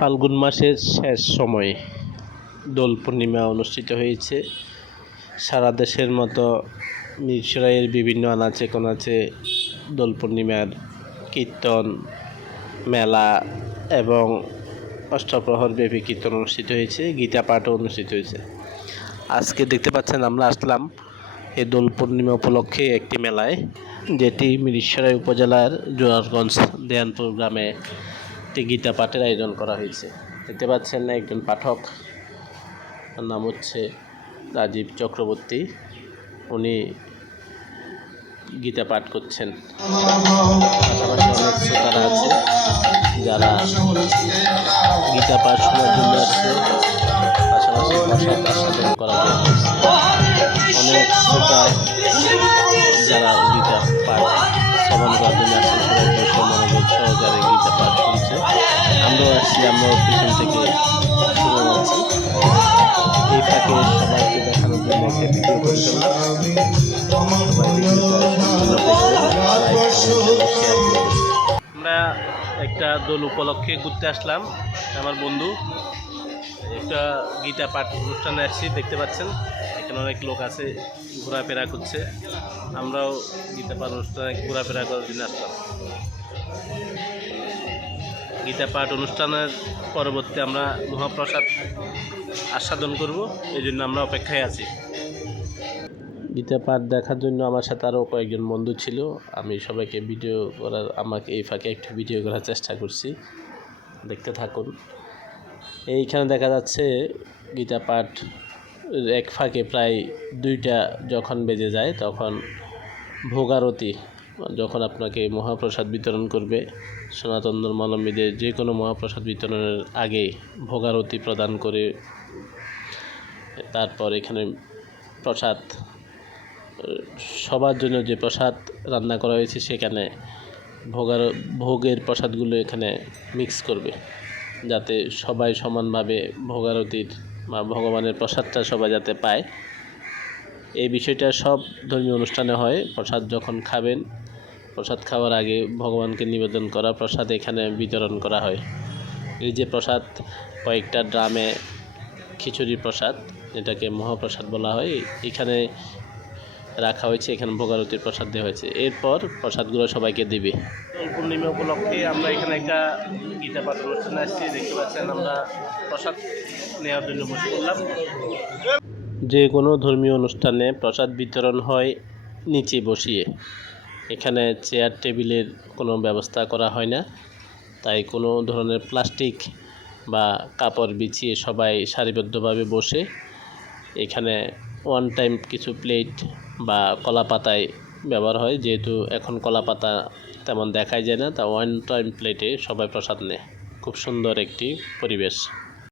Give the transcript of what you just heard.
ফাল্গুন মাসের শেষ সময়ে দোল পূর্ণিমা অনুষ্ঠিত হয়েছে। সারা দেশের মতো মিরসরাইয়ের বিভিন্ন আনাচে কোনাচে দোল পূর্ণিমার কীর্তন, মেলা এবং অষ্টপ্রহর ব্যাপী কীর্তন অনুষ্ঠিত হয়েছে, গীতা পাঠও অনুষ্ঠিত হয়েছে। আজকে দেখতে পাচ্ছেন আমরা আসলাম এই দোল পূর্ণিমা উপলক্ষে একটি মেলায়, যেটি মিরিশ্বরাই উপজেলার জোয়ারগঞ্জ দেয়ানপুর গ্রামে একটি গীতা পাঠের আয়োজন করা হয়েছে। দেখতে পাচ্ছেন না, একজন পাঠক, তার নাম হচ্ছে রাজীব চক্রবর্তী। উনি গীতা পাঠ করছেন। পাশাপাশি অনেক শ্রোতারা আছে যারা গীতা পাঠ শোনার জন্য আসছে। পাশাপাশি জন্য অনেক শ্রোতা যারা গীতা পাঠ শ্রবণ করার জন্য আসছি আমরাও পিছন থেকে এই ফাঁকে সবাইকে দেখানোর জন্য একটা ভিডিও আমরা একটা দোল উপলক্ষে ঘুরতে আসলাম, আমার বন্ধু। একটা গীতা পাঠ অনুষ্ঠানে আসছি, দেখতে পাচ্ছেন, এখানে অনেক লোক আছে, ঘোরাফেরা করছে। আমরাও গীতা পাঠ অনুষ্ঠানে ঘোরাফেরা করার জন্য আসলাম। গীতা পাঠ অনুষ্ঠানের পরবর্তী আমরা মহাপ্রসাদ আস্বাদন করব, এই জন্য আমরা অপেক্ষায় আছি। গীতা পাঠ দেখার জন্য আমার সাথে আরও কয়েকজন বন্ধু ছিল। আমি সবাইকে ভিডিও করার, আমাকে এই ফাঁকে একটু ভিডিও করার চেষ্টা করছি। দেখতে থাকুন। এইখানে দেখা যাচ্ছে গীতা পাঠ এক ফাঁকে প্রায় দুইটা যখন বেজে যায়, তখন ভোগারতি যখন আপনাকে মহাপ্রসাদ বিতরণ করবে, সনাতন ধর্মাবলম্বীদের যে কোনো মহাপ্রসাদ বিতরণের আগে ভোগারতি প্রদান করে, তারপর এখানে প্রসাদ, সবার জন্য যে প্রসাদ রান্না করা হয়েছে সেখানে ভোগার, ভোগের প্রসাদগুলো এখানে মিক্স করবে, যাতে সবাই সমানভাবে ভোগারতির বা ভগবানের প্রসাদটা সবাই যাতে পায়। এই বিষয়টা সব ধর্মীয় অনুষ্ঠানে হয়। প্রসাদ যখন খাবেন প্রসাদ খাওয়ার আগে ভগবানকে নিবেদন করা প্রসাদ এখানে বিতরণ করা হয়। এই যে প্রসাদ কয়েকটা ড্রামে খিচুড়ি প্রসাদ যেটাকে মহাপ্রসাদ বলা হয় এখানে রাখা হয়েছে এখানে ভোগারতির প্রসাদ দেওয়া হয়েছে। এরপর প্রসাদগুলো সবাইকে দিবে। পূর্ণিমা উপলক্ষে আমরা এখানে একটা গীতা পাঠ অনুষ্ঠানে আসছি দেখতে পাচ্ছেন আমরা প্রসাদ নেওয়ার জন্য বসে পড়লাম। যে কোনো ধর্মীয় অনুষ্ঠানে প্রসাদ বিতরণ হয় নিচে বসিয়ে। এখানে চেয়ার টেবিলের কোনো ব্যবস্থা করা হয় না। তাই কোনো ধরনের প্লাস্টিক বা কাপড় বিছিয়ে সবাই সারিবদ্ধভাবে বসে এখানে ওয়ান টাইম কিছু প্লেট বা কলা পাতায় ব্যবহার হয়। যেহেতু এখন কলা পাতা তেমন দেখাই যায় না, তা ওয়ান টাইম প্লেটে সবাই প্রসাদ নেয়। খুব সুন্দর একটি পরিবেশ।